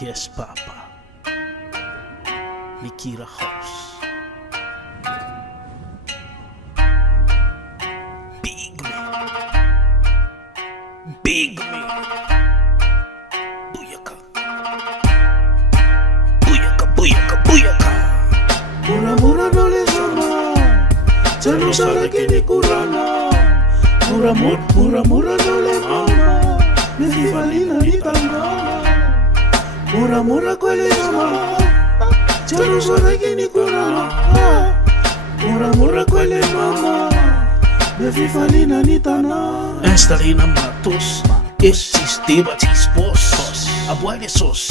Yes, Papa. Mikira house. Big man. Big man. Booyaka. Booyaka, booyaka, booyaka. Mura-mura dole sama Jano lakini kurana Mura-mura dole mama Nefifalina nitanga Mura-mura kwele sama Jano lakini kurana Mura-mura kwele mama Nefifalina nitana Installina matos. Esses debates boss. A boia sos.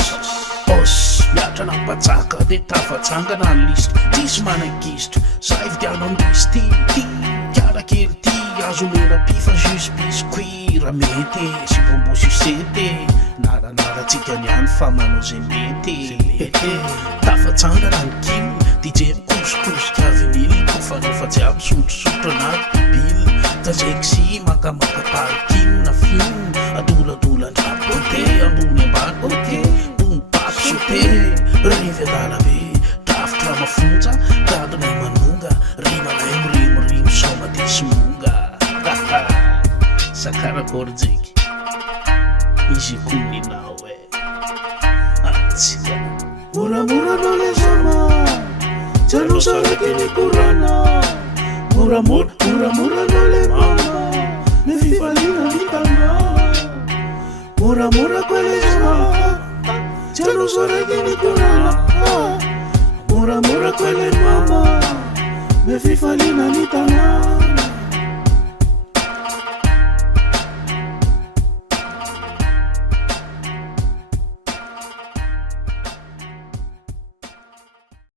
Os miatra ng patsaka. De tafatsanga na list. Dis managist. Saif diyan ang listi. Yara kilti. Azumina pifa jus biscuit. Ramete. Si bombo susete. Nara tika niyan. Famano zemete. Tafatsanga ng kim. DJ kuskus. Kavinil. Kufanofa jab. Sutra na bil. Tazeksi. Maka-parking na film. Adula-dulan rapote. Ambune bagote. Rivedalabe, taftra mafunza, dado na manunga, rima na rim, soma tismunga. Sakara kordziki, ishi kuni nawe. Mura-mura dole sama Jano lakini kurana Mura-mura dole mama Nefifalina nitanga Mura-mura kwele sama Jano lakini kurana Mura-mura kwele mama Nefifalina nitanga